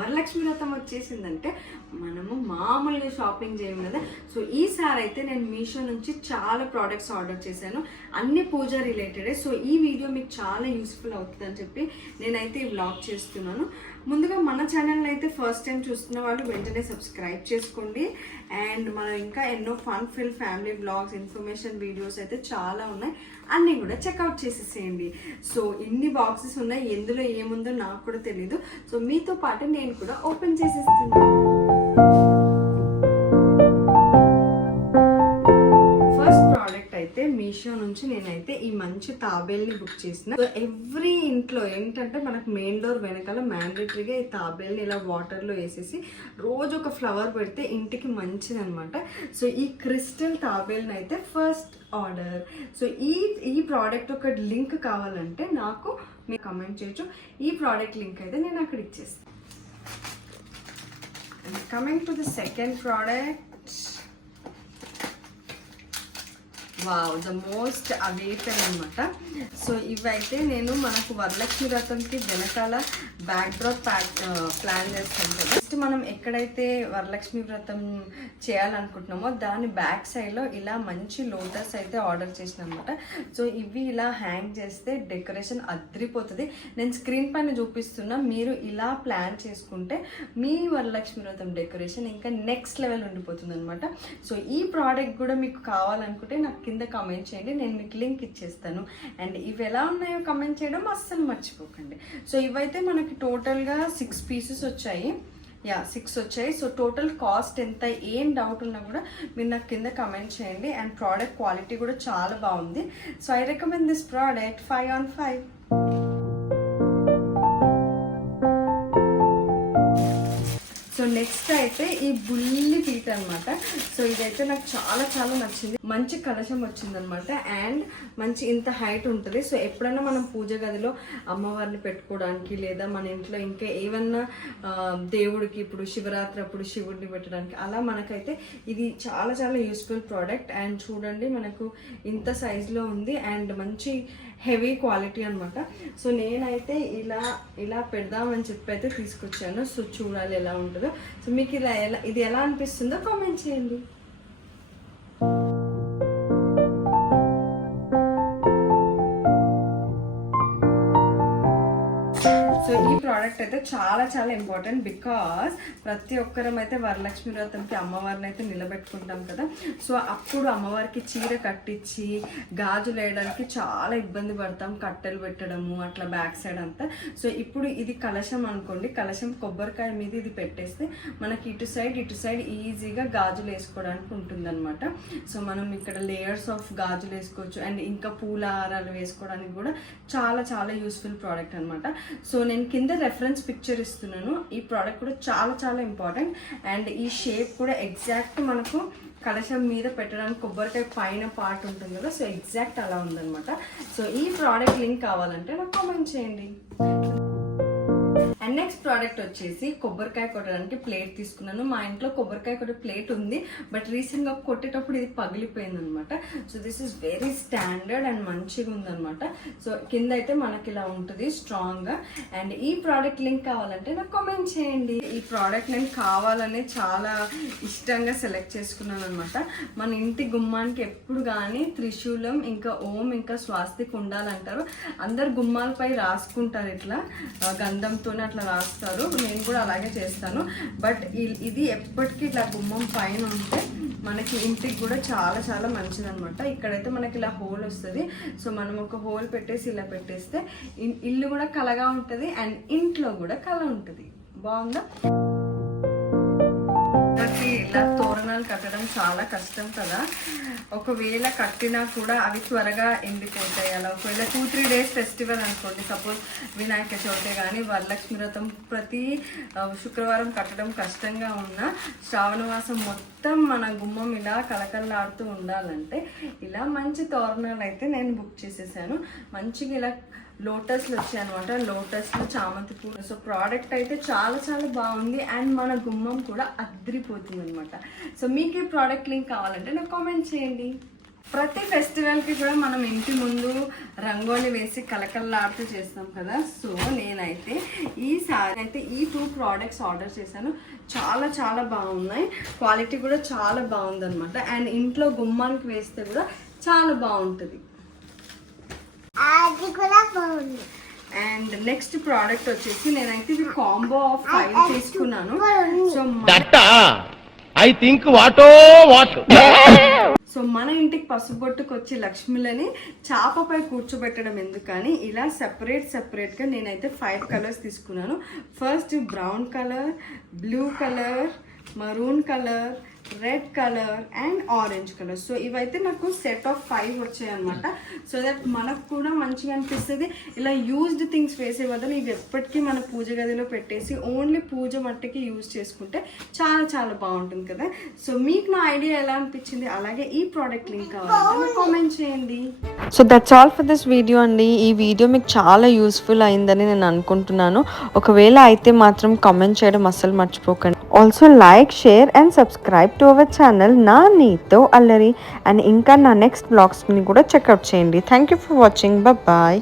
వరలక్ష్మి వ్రతం వచ్చేసిందంటే మనము మామూలుగా షాపింగ్ చేయం కదా. సో ఈసారి అయితే నేను మీషో నుంచి చాలా ప్రోడక్ట్స్ ఆర్డర్ చేశాను, అన్ని పూజ రిలేటెడే. సో ఈ వీడియో మీకు చాలా యూస్ఫుల్ అవుతుందని చెప్పి నేనైతే ఈ వ్లాగ్ చేస్తున్నాను. ముందుగా మన ఛానల్ని అయితే ఫస్ట్ టైం చూస్తున్న వాళ్ళు వెంటనే సబ్స్క్రైబ్ చేసుకోండి. అండ్ మనం ఇంకా ఎన్నో fun fill family vlogs, information videos అయితే చాలా ఉన్నాయి, అన్నీ కూడా చెక్అవుట్ చేసేసేయండి. సో ఇన్ని బాక్సెస్ ఉన్నాయి, ఎందులో ఏముందో నాకు కూడా తెలీదు. సో మీతో పాటు నేను కూడా ఓపెన్ చేసేస్తున్నాను. అయితే మీషో నుంచి నేనైతే ఈ మంచి తాబేల్ని బుక్ చేసిన. సో ఎవ్రీ ఇంట్లో ఏంటంటే మనకు మెయిన్ డోర్ వెనకాల మ్యాండేటరీగా ఈ తాబేల్ని ఇలా వాటర్లో వేసేసి రోజు ఒక ఫ్లవర్ పెడితే ఇంటికి మంచిది అనమాట. సో ఈ క్రిస్టల్ తాబేల్ని అయితే ఫస్ట్ ఆర్డర్. సో ఈ ప్రోడక్ట్ ఒక లింక్ కావాలంటే నాకు మీరు కమెంట్ చేయొచ్చు. ఈ ప్రోడక్ట్ లింక్ అయితే నేను అక్కడ ఇచ్చేస్తాను. Coming to the second product, wow, the most awaited అనమాట. సో ఇవైతే నేను మనకు వరలక్ష్మి వ్రతంకి వెనకాల బ్యాక్ డ్రాప్ ప్లాన్ చేస్తాం కదా. ఫస్ట్ మనం ఎక్కడైతే వరలక్ష్మి వ్రతం చేయాలనుకుంటున్నామో దాని బ్యాక్ సైడ్లో ఇలా మంచి లోటస్ అయితే ఆర్డర్ చేసిన అనమాట. సో ఇవి ఇలా హ్యాంగ్ చేస్తే డెకరేషన్ అద్రిపోతుంది. నేను స్క్రీన్ పైన చూపిస్తున్నా, మీరు ఇలా ప్లాన్ చేసుకుంటే మీ వరలక్ష్మి వ్రతం డెకరేషన్ ఇంకా నెక్స్ట్ లెవెల్ ఉండిపోతుంది అనమాట. సో ఈ ప్రోడక్ట్ కూడా మీకు కావాలనుకుంటే నాకు కింద కమెంట్ చేయండి, నేను మీకు లింక్ ఇచ్చేస్తాను. అండ్ ఇవి ఎలా ఉన్నాయో కమెంట్ చేయడం అస్సలు మర్చిపోకండి. సో ఇవైతే మనకి టోటల్గా 6 పీసెస్ వచ్చాయి. 6 వచ్చాయి. సో టోటల్ కాస్ట్ ఎంత, ఏం డౌట్ ఉన్నా కూడా మీరు నాకు కింద కమెంట్ చేయండి. అండ్ ప్రోడక్ట్ క్వాలిటీ కూడా చాలా బాగుంది. So I recommend this product 5 on 5. So next అయితే ఈ బుల్లి పీట అనమాట. సో ఇదైతే నాకు చాలా చాలా నచ్చింది. మంచి కలశం వచ్చిందనమాట. అండ్ మంచి ఇంత హైట్ ఉంటుంది. సో ఎప్పుడైనా మనం పూజ గదిలో అమ్మవారిని పెట్టుకోవడానికి, లేదా మన ఇంట్లో ఇంకా ఏమన్నా దేవుడికి, ఇప్పుడు శివరాత్రి అప్పుడు శివుడిని పెట్టడానికి, అలా మనకైతే ఇది చాలా చాలా యూస్ఫుల్ ప్రోడక్ట్. అండ్ చూడండి, మనకు ఇంత సైజులో ఉంది అండ్ మంచి హెవీ క్వాలిటీ అనమాట. సో నేనైతే ఇలా పెడదామని చెప్పి అయితే తీసుకొచ్చాను. సో చూడాలి ఎలా ఉంటుందో. సో మీకు ఇది ఎలా అనిపిస్తుందో కామెంట్ చేయండి. సో ఈ ప్రోడక్ట్ అయితే చాలా చాలా ఇంపార్టెంట్, బికాస్ ప్రతి ఒక్కరం అయితే వరలక్ష్మి వ్రతంకి అమ్మవారిని అయితే నిలబెట్టుకుంటాం కదా. సో అప్పుడు అమ్మవారికి చీర కట్టించి గాజులు వేయడానికి చాలా ఇబ్బంది పడతాం, కట్టెలు పెట్టడము అట్లా బ్యాక్ సైడ్ అంతా. సో ఇప్పుడు ఇది కలశం అనుకోండి, కలశం కొబ్బరికాయ మీద ఇది పెట్టేస్తే మనకి ఇటు సైడ్ ఈజీగా గాజులు వేసుకోవడానికి ఉంటుంది అనమాట. సో మనం ఇక్కడ లేయర్స్ ఆఫ్ గాజులు వేసుకోవచ్చు. అండ్ ఇంకా పూల హారాలు వేసుకోవడానికి కూడా చాలా చాలా యూస్ఫుల్ ప్రోడక్ట్ అనమాట. సో నేను కింద రెఫరెన్స్ పిక్చర్ ఇస్తున్నాను. ఈ ప్రోడక్ట్ కూడా చాలా చాలా ఇంపార్టెంట్. అండ్ ఈ షేప్ కూడా ఎగ్జాక్ట్ మనకు కలశం మీద పెట్టడానికి కొబ్బరికాయ పైన పార్ట్ ఉంటుంది కదా, సో ఎగ్జాక్ట్ అలా ఉందన్నమాట. సో ఈ ప్రోడక్ట్ లింక్ కావాలంటే నాకు కామెంట్ చేయండి. అండ్ నెక్స్ట్ ప్రోడక్ట్ వచ్చేసి కొబ్బరికాయ కొట్టడానికి ప్లేట్ తీసుకున్నాను. మా ఇంట్లో కొబ్బరికాయ కొట్టే ప్లేట్ ఉంది, బట్ రీసెంట్గా కొట్టేటప్పుడు ఇది పగిలిపోయింది అనమాట. So this is very standard and మంచిగా ఉందన్నమాట. సో కింద అయితే మనకి ఇలా ఉంటుంది స్ట్రాంగ్గా. అండ్ ఈ ప్రోడక్ట్ లింక్ కావాలంటే నాకు కామెంట్ చేయండి. ఈ ప్రోడక్ట్ నేను కావాలనే చాలా ఇష్టంగా సెలెక్ట్ చేసుకున్నాను అనమాట. మన ఇంటి గుమ్మానికి ఎప్పుడు కానీ త్రిశూలం, ఇంకా ఓం, ఇంకా స్వాస్తిక్ ఉండాలంటారు. అందరు గుమ్మాలపై రాసుకుంటారు, ఇట్లా గంధంతో అట్లా రాస్తారు. నేను కూడా అలాగే చేస్తాను. బట్ ఇది ఎప్పటికీ ఇట్లా గుమ్మం పైన ఉంటే మనకి ఇంటికి కూడా చాలా చాలా మంచిది అనమాట. ఇక్కడైతే మనకి ఇలా హోల్ వస్తుంది. సో మనం ఒక హోల్ పెట్టేసి ఇలా పెట్టేస్తే ఇల్లు కూడా కలగా ఉంటుంది అండ్ ఇంట్లో కూడా కళ ఉంటుంది. బాగుందా? ఇలా తోరణాలు కట్టడం చాలా కష్టం కదా. ఒకవేళ కట్టినా కూడా అవి త్వరగా ఎండిపోతాయి. అలా ఒకవేళ 2-3 days ఫెస్టివల్ అనుకోండి, సపోజ్ వినాయక చవితి కానీ వరలక్ష్మి వ్రతం ప్రతి శుక్రవారం కట్టడం కష్టంగా ఉన్న శ్రావణ మాసం మొత్తం మన గుమ్మం ఇలా కలకల్లాడుతూ ఉండాలంటే ఇలా మంచి తోరణాలు అయితే నేను బుక్ చేసేసాను. మంచిగా ఇలా లోటస్లు వచ్చాయి అనమాట. లోటస్లు, చామంతి పూలు. సో ప్రోడక్ట్ అయితే చాలా చాలా బాగుంది అండ్ మన గుమ్మం కూడా అద్రిపోతుంది అనమాట. సో మీకు ఈ ప్రోడక్ట్ లింక్ కావాలంటే నాకు కామెంట్ చేయండి. ప్రతి ఫెస్టివల్కి కూడా మనం ఇంటి ముందు రంగోలి వేసి కలకల్లాడుతూ చేస్తాం కదా. సో నేనైతే ఈసారి అయితే ఈ 2 ప్రోడక్ట్స్ ఆర్డర్ చేశాను. చాలా చాలా బాగున్నాయి, క్వాలిటీ కూడా చాలా బాగుందన్నమాట. అండ్ ఇంట్లో గుమ్మానికి వేస్తే కూడా చాలా బాగుంటుంది. అండ్ నెక్స్ట్ ప్రోడక్ట్ వచ్చేసి నేనైతే ఇది కాంబో ఆఫ్ 5 తీసుకున్నాను. సో మన ఇంటికి పసుబొట్టుకు వచ్చి లక్ష్మిలని చాపపై కూర్చోబెట్టడం ఎందుకని ఇలా సెపరేట్గా నేనైతే 5 కలర్స్ తీసుకున్నాను. First brown colour, blue colour, maroon colour, red colour and orange colour. So ఇవైతే నాకు సెట్ ఆఫ్ 5 వచ్చాయి అనమాట. సో దట్ మనకు కూడా మంచిగా అనిపిస్తుంది. ఇలా యూజ్డ్ థింగ్స్ వేసే బదులు ఇవి ఎప్పటికీ మన పూజ గదిలో పెట్టేసి ఓన్లీ పూజ మట్టుకి యూజ్ చేసుకుంటే చాలా చాలా బాగుంటుంది కదా. సో మీకు నా ఐడియా ఎలా అనిపించింది, అలాగే ఈ ప్రోడక్ట్ లింక్ కావాలంటే కామెంట్ చేయండి. So that's all for this video అండి. ఈ వీడియో మీకు చాలా యూస్ఫుల్ అయిందని నేను అనుకుంటున్నాను. ఒకవేళ అయితే మాత్రం కామెంట్ చేయడం అస్సలు మర్చిపోకండి. Also like, share and subscribe to our channel నా నీతో అల్లరి. అండ్ ఇంకా నా నెక్స్ట్ బ్లాగ్స్ని కూడా చెక్అవుట్ చేయండి. Thank you for watching. Bye.